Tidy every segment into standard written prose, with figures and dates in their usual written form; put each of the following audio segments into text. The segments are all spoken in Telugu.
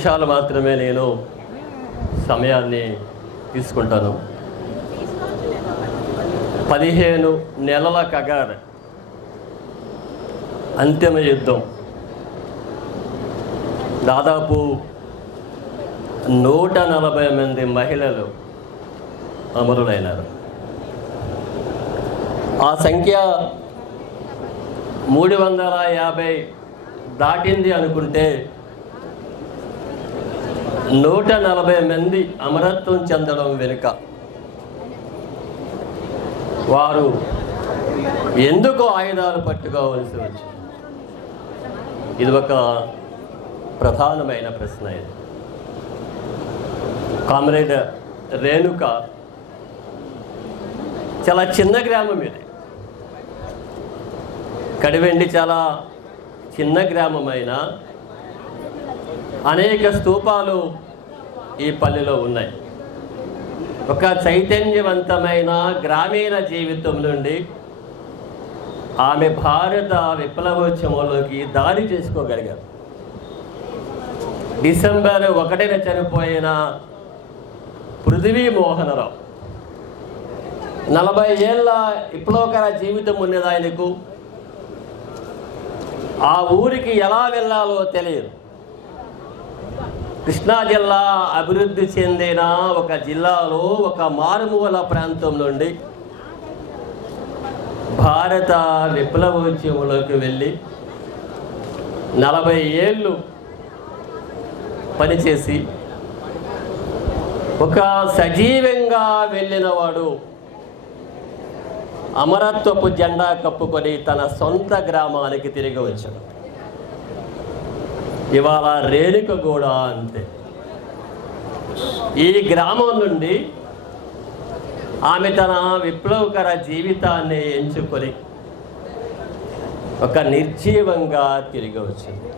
నిమిషాలు మాత్రమే నేను సమయాన్ని తీసుకుంటాను. 15 నెలల కగారు అంతిమ యుద్ధం. దాదాపు 140 మంది మహిళలు అమరులైనారు. ఆ సంఖ్య 350 దాటింది అనుకుంటే 140 మంది అమరత్వం చెందడం వెనుక వారు ఎందుకు ఆయుధాలు పట్టుకోవాల్సి వచ్చింది? ఇది ఒక ప్రధానమైన ప్రశ్న. ఇది కామ్రేడ్ రేణుక చాలా చిన్న గ్రామం. ఇది కడివెండి చాలా చిన్న గ్రామమైన అనేక స్తూపాలు ఈ పల్లెలో ఉన్నాయి. ఒక చైతన్యవంతమైన గ్రామీణ జీవితం నుండి ఆమె భారత విప్లవోద్యమంలోకి దారి చేసుకోగలిగారు. డిసెంబర్ 1న చనిపోయిన పృథ్వీ మోహనరావు 40 ఏళ్ళ విప్లవకర జీవితం ఉన్నది ఆయనకు. ఆ ఊరికి ఎలా వెళ్ళాలో తెలియదు. కృష్ణా జిల్లా అభివృద్ధి చెందిన ఒక జిల్లాలో ఒక మారుమూల ప్రాంతం నుండి భారత విప్లవోద్యమంలోకి వెళ్ళి 40 ఏళ్ళు పనిచేసి ఒక సజీవంగా వెళ్ళినవాడు అమరత్వపు జెండా కప్పుకొని తన సొంత గ్రామానికి తిరిగి వచ్చాడు. ఇవాళ రేణుక కూడా అంతే. ఈ గ్రామం నుండి ఆమె తన విప్లవకర జీవితాన్ని ఎంచుకొని ఒక నిర్జీవంగా తిరిగి వచ్చింది.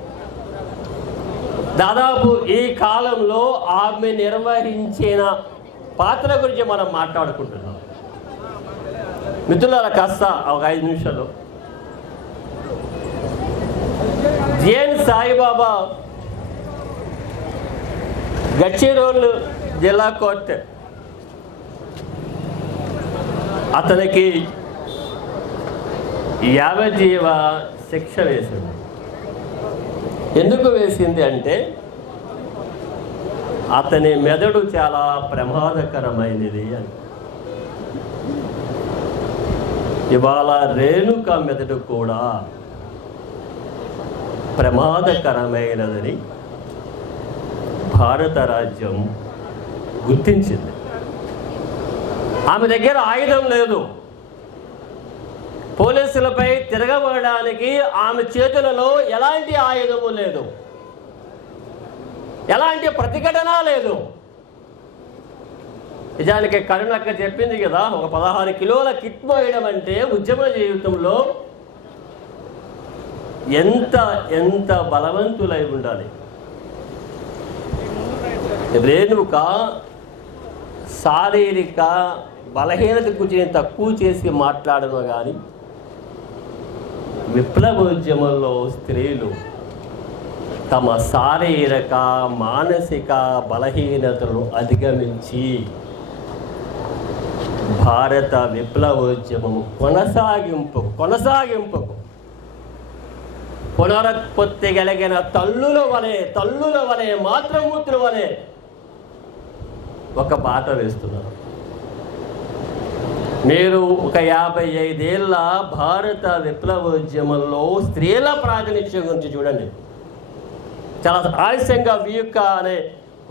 దాదాపు ఈ కాలంలో ఆమె నిర్వహించిన పాత్ర గురించి మనం మాట్లాడుకుంటున్నాం. మిత్రులారా, కాస్త ఒక 5 నిమిషాలు. జేఎన్ సాయిబాబా గడ్చిరోలు జిల్లా కోర్టు అతనికి యావజ్జీవ శిక్ష వేసింది. ఎందుకు వేసింది అంటే అతని మెదడు చాలా ప్రమాదకరమైనది అని. ఇవాళ రేణుక మెదడు కూడా ప్రమాదకరమైనదని భారత రాజ్యం గుర్తించింది. ఆమె దగ్గర ఆయుధం లేదు. పోలీసులపై తిరగబడడానికి ఆమె చేతులలో ఎలాంటి ఆయుధము లేదు, ఎలాంటి ప్రతిఘటన లేదు. నిజానికి కరుణక్క చెప్పింది కదా, ఒక 16 కిలోల కిట్ మోయడం అంటే ఉద్యమ జీవితంలో ఎంత ఎంత బలవంతులై ఉండాలి. రేణుక శారీరక బలహీనత గురించి తక్కువ చేసి మాట్లాడను కానీ విప్లవోద్యమంలో స్త్రీలు తమ శారీరక మానసిక బలహీనతలను అధిగమించి భారత విప్లవోద్యమము కొనసాగింపుకు పునరుత్పత్తి కలిగిన తల్లుల వలె మాతృమూర్తుల వలె ఒక బాట వేస్తున్నారు. మీరు ఒక 55 ఏళ్ళ భారత విప్లవోద్యమంలో స్త్రీల ప్రాతినిధ్యం గురించి చూడండి. చాలా ఆలస్యంగా వియుక్క అనే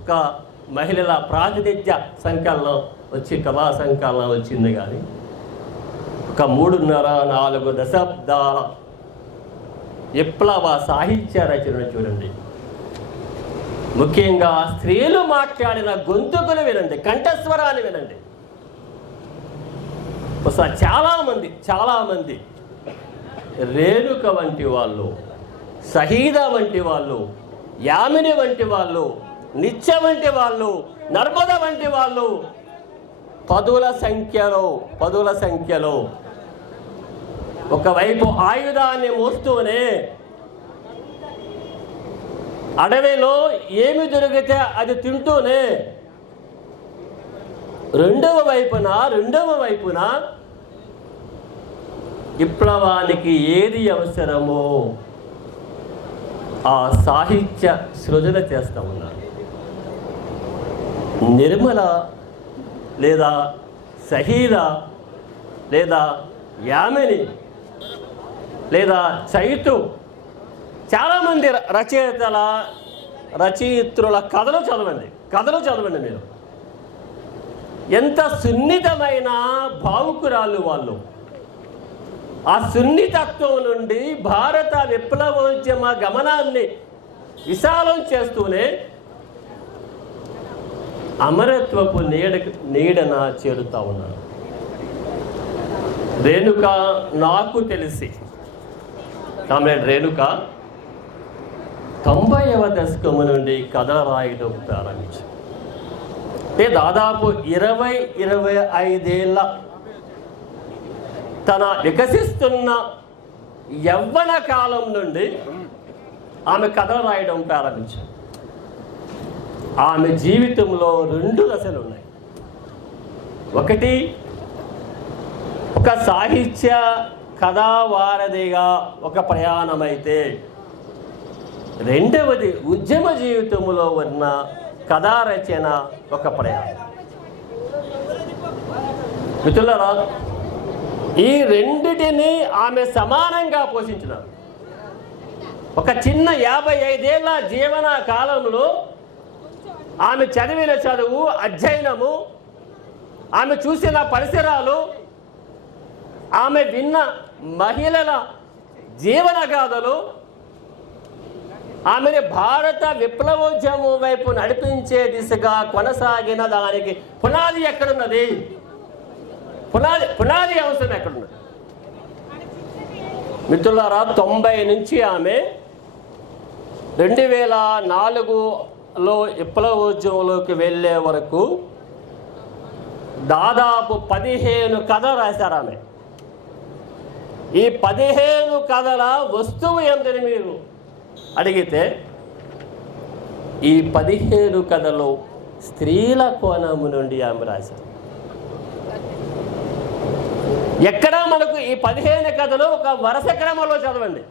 ఒక మహిళల ప్రాతినిధ్య సంకలనం వచ్చి కళా సంకలనం వచ్చింది. కానీ ఒక 3.5-4 దశాబ్దాల విప్లవ సాహిత్య రచన చూడండి. ముఖ్యంగా స్త్రీలు మాట్లాడిన గొంతుకులు వినండి, కంఠస్వరాన్ని వినండి. చాలామంది రేణుక వంటి వాళ్ళు, షహీద వంటి వాళ్ళు, యామిని వంటి వాళ్ళు, నిత్య వంటి వాళ్ళు, నర్మద వంటి వాళ్ళు పదుల సంఖ్యలో ఒకవైపు ఆయుధాన్ని మోస్తూనే అడవిలో ఏమి దొరికితే అది తింటూనే రెండవ వైపున విప్లవానికి ఏది అవసరమో ఆ సాహిత్య సృజన చేస్తూ ఉన్నారు. నిర్మల లేదా సహీర లేదా యామిని లేదా చైతు చాలామంది రచయిత్రుల కథలు చదవండి మీరు. ఎంత సున్నితమైన భావుకురాళ్ళు వాళ్ళు. ఆ సున్నితత్వం నుండి భారత విప్లవోద్యమ గమనాన్ని విశాలం చేస్తూనే అమరత్వపు నీడన చేరుతా ఉన్నారు. రేణుక నాకు తెలిసి కామ్రేడ్ రేణుక 90వ దశకము నుండి కథలు రాయడం ప్రారంభించారు. అంటే దాదాపు 25 ఏళ్ళ తన వికసిస్తున్న యవ్వన కాలం నుండి ఆమె కథలు రాయడం ప్రారంభించారు. ఆమె జీవితంలో 2 దశలు ఉన్నాయి. ఒకటి, ఒక సాహిత్య కథావారధిగా ఒక ప్రయాణమైతే, రెండవది ఉద్యమ జీవితంలో ఉన్న కథా రచన ఒక ప్రయాణం. మిత్రులారా, ఈ రెండిటిని ఆమె సమానంగా పోషించినారు. ఒక చిన్న 55 ఏళ్ళ జీవన కాలంలో ఆమె చదివిన చదువు, అధ్యయనము, ఆమె చూసిన పరిసరాలు, ఆమె విన్న మహిళల జీవన గాథలు ఆమెని భారత విప్లవోద్యమం వైపు నడిపించే దిశగా కొనసాగిన దానికి పునాది ఎక్కడున్నది? పునాది అవసరం ఎక్కడున్నది? మిత్రులారా, 90 నుంచి ఆమె 2004లో విప్లవోద్యమంలోకి వెళ్ళే వరకు దాదాపు 15 కథలు రాశారు ఆమె. ఈ 15 కథల వస్తువు ఏంటని మీరు అడిగితే, ఈ 15 కథలు స్త్రీల కోణము నుండి ఆమె రాశారు. ఎక్కడా మనకు ఈ 15 కథలు ఒక వరుస క్రమంలో చదవండి.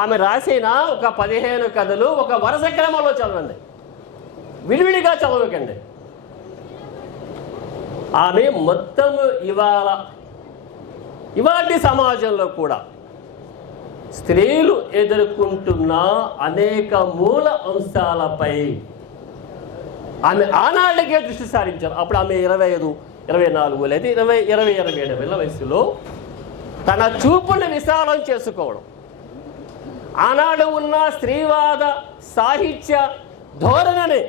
ఆమె రాసిన ఒక 15 కథలు ఒక వరుస క్రమంలో చదవండి, విడివిడిగా చదవకండి. ఆమె మొత్తము ఇవాటి సమాజంలో కూడా స్త్రీలు ఎదుర్కొంటున్న అనేక మూల అంశాలపై ఆమె ఆనాళ్ళకే దృష్టి సారించారు. అప్పుడు ఆమె 25, 24 లేదా 27 ఏళ్ళ వయసులో తన చూపుని విశాలం చేసుకోవడం, ఆనాడు ఉన్న స్త్రీవాద సాహిత్య ధోరణిని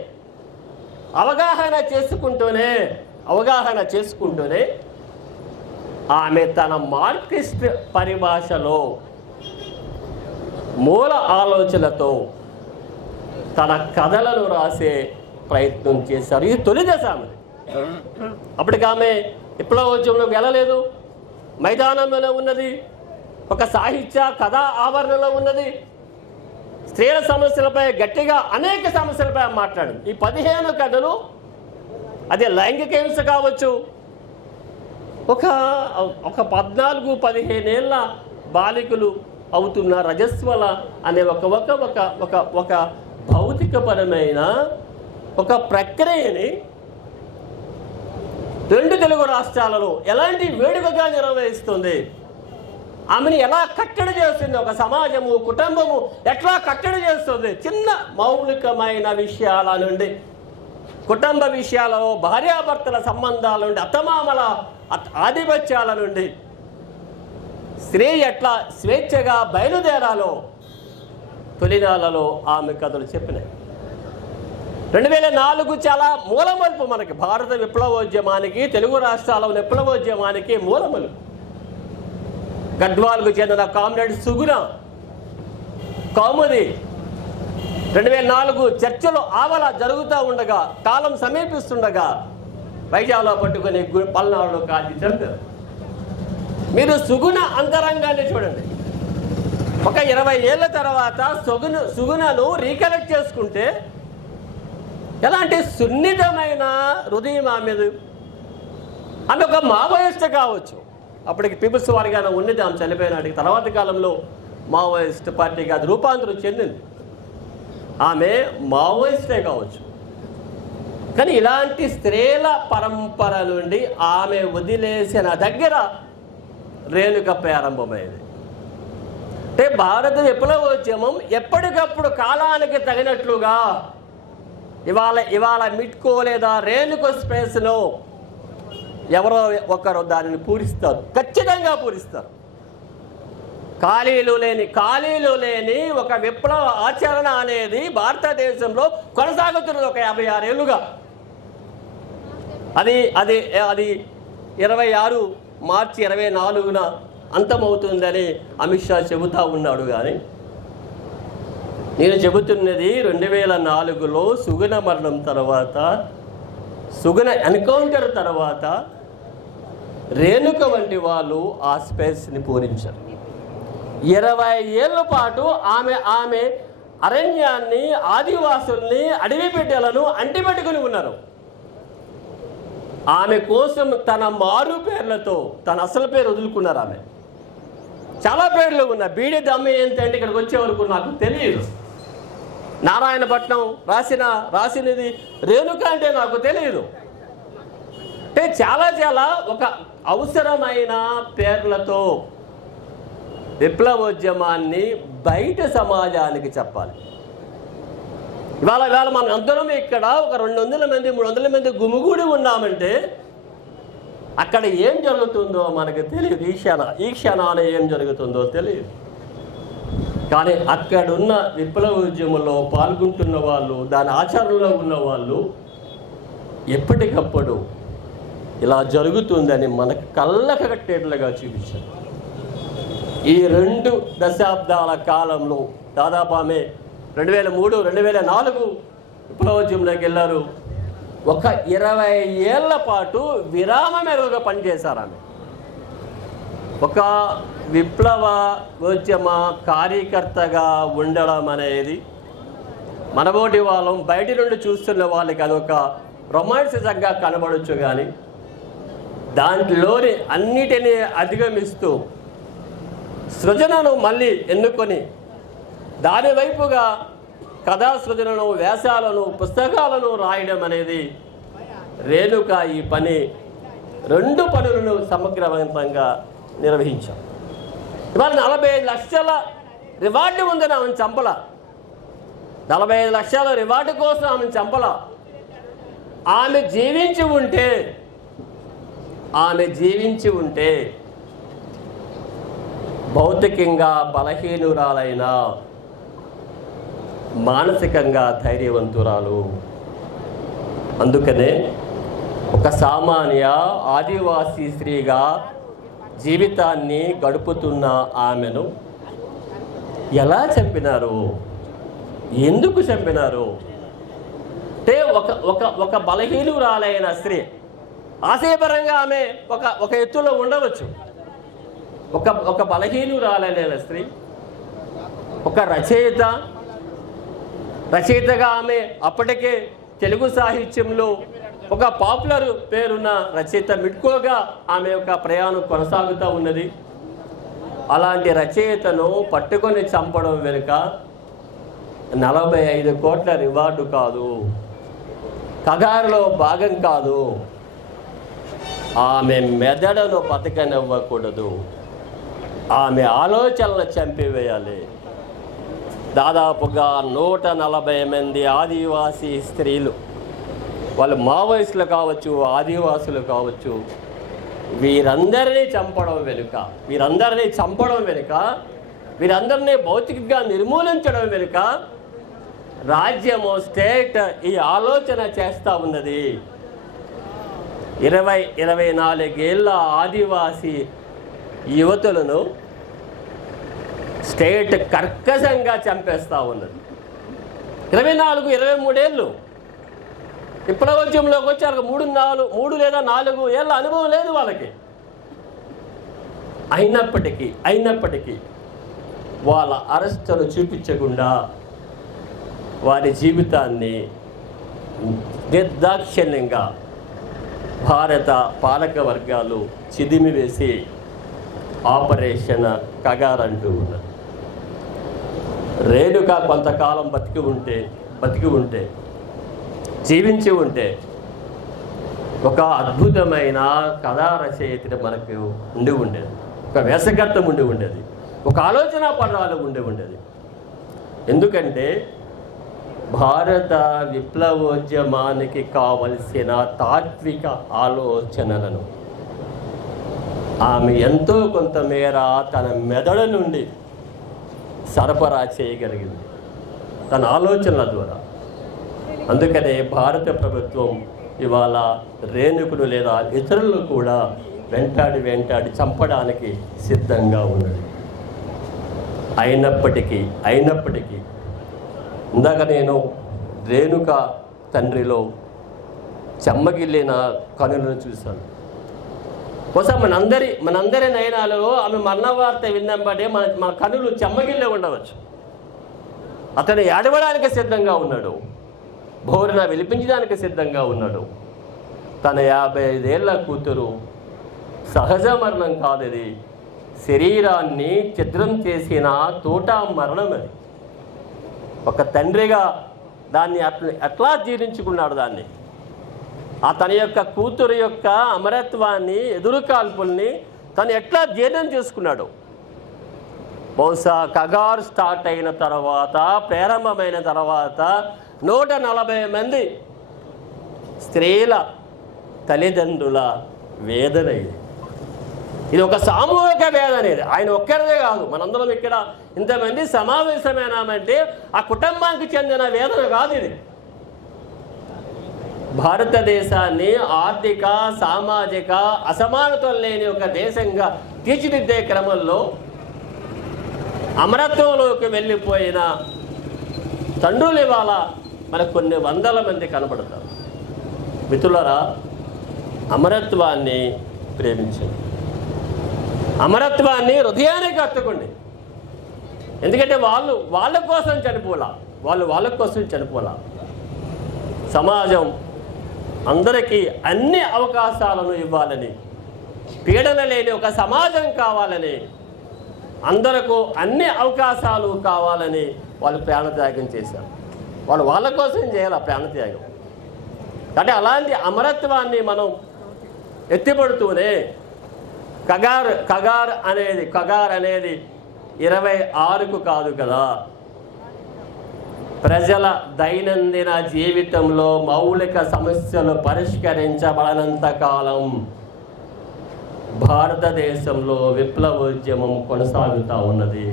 అవగాహన చేసుకుంటూనే ఆమె తన మార్క్సిస్ట్ పరిభాషలో మూల ఆలోచనలతో తన కథలను రాసే ప్రయత్నం చేశారు. ఇది తొలి దశ ఆమె. అప్పటికి ఆమె విప్లవోద్యమంలోకి వెళ్ళలేదు, మైదానంలోనే ఉన్నది, ఒక సాహిత్య కథా ఆవరణలో ఉన్నది. స్త్రీల సమస్యలపై గట్టిగా అనేక సమస్యలపై మాట్లాడింది. ఈ 15 కథలు, అదే లైంగిక హింస కావచ్చు, ఒక 14-15 ఏళ్ళ బాలికలు అవుతున్న రజస్వల అనే ఒక భౌతికపరమైన ఒక ప్రక్రియని 2 తెలుగు రాష్ట్రాలలో ఎలాంటి వేడుకగా నిర్వహిస్తుంది, ఆమెను ఎలా కట్టడి చేస్తుంది, ఒక సమాజము, కుటుంబము ఎట్లా కట్టడి చేస్తుంది. చిన్న మౌలికమైన విషయాల నుండి, కుటుంబ విషయాలలో, భార్యాభర్తల సంబంధాల నుండి, అత్తమామల ఆధిపత్యాల నుండి స్త్రీ ఎట్లా స్వేచ్ఛగా బయలుదేరాలో తొలినాలలో ఆమె కథలు చెప్పినాయి. 2004 చాలా మూలమలుపు మనకి భారత విప్లవోద్యమానికి, తెలుగు రాష్ట్రాల విప్లవోద్యమానికి మూలమలుపు. గద్వాల్కు చెందిన కామ్రేడ్ సుగుణ కౌముది 2004 చర్చలు ఆవల జరుగుతూ ఉండగా, కాలం సమీపిస్తుండగా వైజాగ్లో పట్టుకుని పల్నాడులో కాల్చి చంపారు. మీరు సుగుణ అంతరంగాన్ని చూడండి. ఒక 20 ఏళ్ళ తర్వాత సుగుణను రీకలెక్ట్ చేసుకుంటే ఎలాంటి సున్నితమైన హృదయం ఆమెది. ఆమె ఒక మావోయిస్ట్ కావచ్చు, అప్పటికి పీపుల్స్ వారిగా ఉన్నది ఆమె చనిపోయినాటికి. తర్వాత కాలంలో మావోయిస్ట్ పార్టీకి అది రూపాంతరం చెందింది. ఆమె మావోయిస్టే కావచ్చు, కానీ ఇలాంటి స్త్రీల పరంపర నుండి ఆమె వదిలేసిన దగ్గర రేణుక ప్రారంభమైంది. అంటే భారత విప్లవోద్యమం ఎప్పటికప్పుడు కాలానికి తగినట్లుగా ఇవాళ మిట్కో లేదా రేణుక స్పేస్లో ఎవరో ఒకరు దానిని పూరిస్తారు, ఖచ్చితంగా పూరిస్తారు. ఖాళీలు లేని ఒక విప్లవ ఆచరణ అనేది భారతదేశంలో కొనసాగుతున్నది ఒక 56 ఏళ్ళుగా. అది 26 మార్చి 24న అంతమవుతుందని అమిత్ షా చెబుతూ ఉన్నాడు. కానీ నేను చెబుతున్నది 2004లో సుగుణ మరణం తర్వాత, సుగుణ ఎన్కౌంటర్ తర్వాత రేణుక వంటి వాళ్ళు ఆ స్పేస్ని పూరించారు. 20 ఏళ్ల పాటు ఆమె అరణ్యాన్ని, ఆదివాసుల్ని, అడవి బిడ్డలను అంటిపెట్టుకుని ఉన్నారు. ఆమె కోసం తన మారు పేర్లతో తన అసలు పేరు వదులుకున్నారు. ఆమె చాలా పేర్లు ఉన్న బీడి దమ్మి ఏంటంటే ఇక్కడికి వచ్చే వరకు నాకు తెలియదు. నారాయణపట్నం రాసినది రేణుక అంటే నాకు తెలియదు. అంటే చాలా ఒక అవసరమైన పేర్లతో విప్లవోద్యమాన్ని బయట సమాజానికి చెప్పాలి. ఇవాళ మనం అందరం ఇక్కడ ఒక 200 మంది 300 మంది గుమిగూడి ఉన్నామంటే అక్కడ ఏం జరుగుతుందో మనకు తెలియదు. ఈ క్షణాన ఏం జరుగుతుందో తెలియదు. కానీ అక్కడున్న విప్లవోద్యమంలో పాల్గొంటున్న వాళ్ళు, దాని ఆచరణలో ఉన్న వాళ్ళు ఎప్పటికప్పుడు ఇలా జరుగుతుందని మనకు కళ్ళకు కట్టేట్లుగా చూపించారు. ఈ 2 దశాబ్దాల కాలంలో దాదాపు ఆమె 2003, 2004 విప్లవోద్యమంలోకి వెళ్ళారు. ఒక 20 ఏళ్ల పాటు విరామమెరుగా పనిచేశారు. ఆమె ఒక విప్లవోద్యమ కార్యకర్తగా ఉండడం అనేది మనబోటి వాళ్ళం బయట నుండి చూస్తున్న వాళ్ళకి అదొక రొమాన్సిజంగా కనబడవచ్చు. కానీ దాంట్లోని అన్నిటినీ అధిగమిస్తూ సృజనను మళ్ళీ ఎన్నుకొని దాని వైపుగా కథా సృజనను, వ్యాసాలను, పుస్తకాలను రాయడం అనేది రేణుక ఈ 2 పనులను సమగ్రవంతంగా నిర్వహించాం. ఇవాళ 45 లక్షల రివార్డు ఉందని ఆమెను చంపల. 45 లక్షల రివార్డు కోసం ఆమెను చంపల. ఆమె జీవించి ఉంటే భౌతికంగా బలహీనురాలైన, మానసికంగా ధైర్యవంతురాలు. అందుకనే ఒక సామాన్య ఆదివాసీ స్త్రీగా జీవితాన్ని గడుపుతున్న ఆమెను ఎలా చంపినారు, ఎందుకు చంపినారు అంటే ఒక బలహీనురాలైన స్త్రీ ఆశయపరంగా ఆమె ఒక ఎత్తులో ఉండవచ్చు. ఒక బలహీనురాలైన స్త్రీ, ఒక రచయితగా ఆమె అప్పటికే తెలుగు సాహిత్యంలో ఒక పాపులర్ పేరున్న రచయిత మిట్కోగా ఆమె యొక్క ప్రయాణం కొనసాగుతూ ఉన్నది. అలాంటి రచయితను పట్టుకొని చంపడం వెనుక 45 కోట్ల రివార్డు కాదు, కగారులో భాగం కాదు. ఆమె మెదడును బతకనివ్వకూడదు, ఆమె ఆలోచనలు చంపివేయాలి. దాదాపుగా 140 మంది ఆదివాసీ స్త్రీలు, వాళ్ళు మావోయిస్టులు కావచ్చు, ఆదివాసులు కావచ్చు, వీరందరినీ చంపడం వెనుక వీరందరినీ భౌతికంగా నిర్మూలించడం వెనుక రాజ్యము, స్టేట్ ఈ ఆలోచన చేస్తూ ఉన్నది. 20-24 ఏళ్ళ ఆదివాసీ యువతులను స్టేట్ కర్కశంగా చంపేస్తూ ఉన్నది. 24-23 ఏళ్ళు విప్లవోద్యమంలోకి వచ్చారు. 3 లేదా 4 ఏళ్ళ అనుభవం లేదు వాళ్ళకి. అయినప్పటికీ వాళ్ళ అరెస్టును చూపించకుండా వారి జీవితాన్ని నిర్దాక్షిణ్యంగా భారత పాలక వర్గాలు చిదిమివేసి ఆపరేషన్ కగార్ అంటూ ఉన్నారు. రేణుక కొంతకాలం బతికి ఉంటే జీవించి ఉంటే ఒక అద్భుతమైన కథా రచయిత మనకు ఉండి ఉండేది, ఒక వేసగర్థం ఉండి ఉండేది, ఒక ఆలోచన పదాలు ఉండి ఉండేది. ఎందుకంటే భారత విప్లవోద్యమానికి కావలసిన తాత్విక ఆలోచనలను ఆమె ఎంతో కొంతమేర తన మెదడు నుండి సరఫరా చేయగలిగింది, తన ఆలోచనల ద్వారా. అందుకనే భారత ప్రభుత్వం ఇవాళ రేణుకులు లేదా ఇతరులను కూడా వెంటాడి చంపడానికి సిద్ధంగా ఉన్నది. అయినప్పటికీ ఇందాక నేను రేణుక తండ్రిలో చెమ్మగిల్లిన కనులను చూశాను. బహుశా మనందరి నయనాలలో ఆమె మరణ వార్త విన్నబడే మన కనులు చెమ్మగిల్లే ఉండవచ్చు. అతను ఏడవడానికి సిద్ధంగా ఉన్నాడు, బోరున విలిపించడానికి సిద్ధంగా ఉన్నాడు. తన 55 ఏళ్ల కూతురు సహజ మరణం కాదది, శరీరాన్ని ఛిద్రం చేసిన తోటా మరణం. అది ఒక తండ్రిగా దాన్ని ఎట్లా జీర్ణించుకున్నాడు, దాన్ని తన యొక్క కూతురు యొక్క అమరత్వాన్ని, ఎదురు కాల్పుల్ని తను ఎట్లా జీర్ణం చేసుకున్నాడు. బహుశా కగార్ స్టార్ట్ అయిన తర్వాత, ప్రారంభమైన తర్వాత 140 మంది స్త్రీల తల్లిదండ్రుల వేదన ఇది ఒక సామూహిక వేదన. ఇది ఆయన ఒక్కరిదే కాదు, మనందరం ఇక్కడ ఇంతమంది సమావేశమైనామంటే ఆ కుటుంబానికి చెందిన వేదన కాదు ఇది. భారతదేశాన్ని ఆర్థిక సామాజిక అసమానతలు లేని ఒక దేశంగా తీర్చిదిద్దే క్రమంలో అమరత్వంలోకి వెళ్ళిపోయిన తండ్రులు ఇవాళ మనకు కొన్ని వందల మంది కనబడతారు. మిత్రులారా, అమరత్వాన్ని ప్రేమించండి, అమరత్వాన్ని హృదయానికి హత్తుకోండి. ఎందుకంటే వాళ్ళ కోసం చనిపోలా, వాళ్ళ కోసం చనిపోలా. సమాజం అందరికీ అన్ని అవకాశాలను ఇవ్వాలని, పీడన లేని ఒక సమాజం కావాలని, అందరకు అన్ని అవకాశాలు కావాలని వాళ్ళు ప్రాణత్యాగం చేశారు. వాళ్ళ కోసం చేయాలి ప్రాణత్యాగం. అంటే అలాంటి అమరత్వాన్ని మనం ఎత్తిపడుతూనే కగార్ అనేది 26కు కాదు కదా, ప్రజల దైనందిన జీవితంలో మౌలిక సమస్యలు పరిష్కరించబడనంత కాలం భారతదేశంలో విప్లవోద్యమం కొనసాగుతూ ఉన్నది.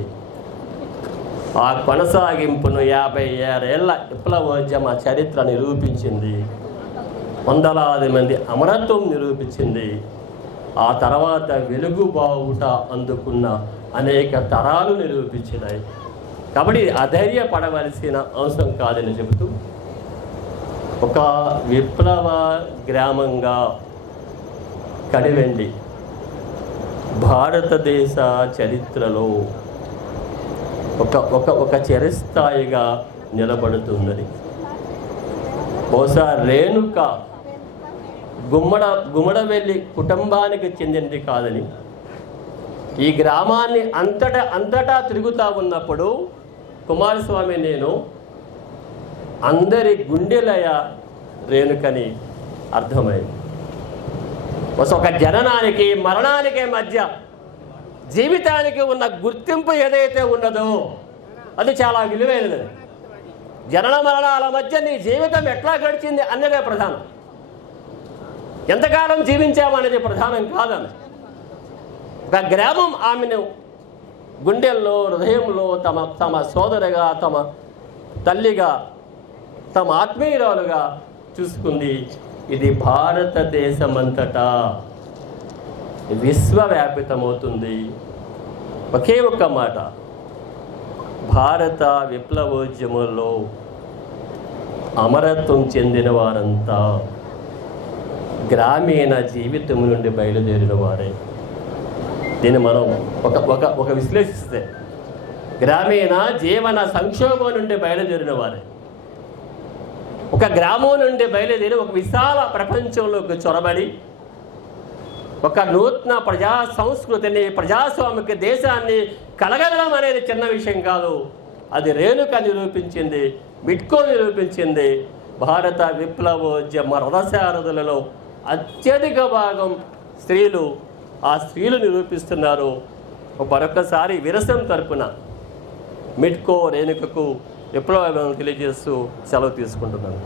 ఆ కొనసాగింపును 56 ఏళ్ల విప్లవోద్యమ చరిత్ర నిరూపించింది. వందలాది మంది అమరత్వం నిరూపించింది. ఆ తర్వాత వెలుగుబావుట అందుకున్న అనేక తరాలు నిరూపించినాయి. కాబట్టి అధైర్యపడవలసిన అవసరం కాదని చెబుతూ, ఒక విప్లవ గ్రామంగా కడివెండి భారతదేశ చరిత్రలో ఒక చిరస్థాయిగా నిలబడుతున్నది. బహుశా రేణుక గుమ్మడవెల్లి కుటుంబానికి చెందినది కాదని, ఈ గ్రామాన్ని అంతటా తిరుగుతూ ఉన్నప్పుడు కుమారస్వామి నేను అందరి గుండెలయ రేణుకని అర్థమైంది. ఒక జననానికి మరణానికి మధ్య జీవితానికి ఉన్న గుర్తింపు ఏదైతే ఉన్నదో అది చాలా విలువైనది. జనన మరణాల మధ్య నీ జీవితం ఎట్లా గడిచింది అన్నదే ప్రధానం. ఎంతకాలం జీవించామనేది ప్రధానం కాదని. ఒక గ్రామం ఆమెను గుండెల్లో, హృదయంలో తమ సోదరిగా, తమ తల్లిగా, తమ ఆత్మీయురాలుగా చూసుకుంది. ఇది భారతదేశమంతటా విశ్వవ్యాపితమవుతుంది. ఒకే ఒక్క మాట, భారత విప్లవోద్యమంలో అమరత్వం చెందిన వారంతా గ్రామీణ జీవితం నుండి బయలుదేరిన వారే. దీన్ని మనం ఒక విశ్లేషిస్తే గ్రామీణ జీవన సంక్షోభం నుండి బయలుదేరిన వారే. ఒక గ్రామం నుండి బయలుదేరి ఒక విశాల ప్రపంచంలోకి చొరబడి ఒక నూతన ప్రజా సంస్కృతిని, ప్రజాస్వామిక దేశాన్ని కలగడం అనేది చిన్న విషయం కాదు. అది రేణుక నిరూపించింది, బిట్కో నిరూపించింది. భారత విప్లవోద్యమ రథసారథులలో అత్యధిక భాగం స్త్రీలు. ఆ స్త్రీలు నిరూపిస్తున్నారు. మరొకసారి విరసం తరపున మిట్కో రేణుకకు విప్లవం తెలియజేస్తూ సెలవు తీసుకుంటున్నాను.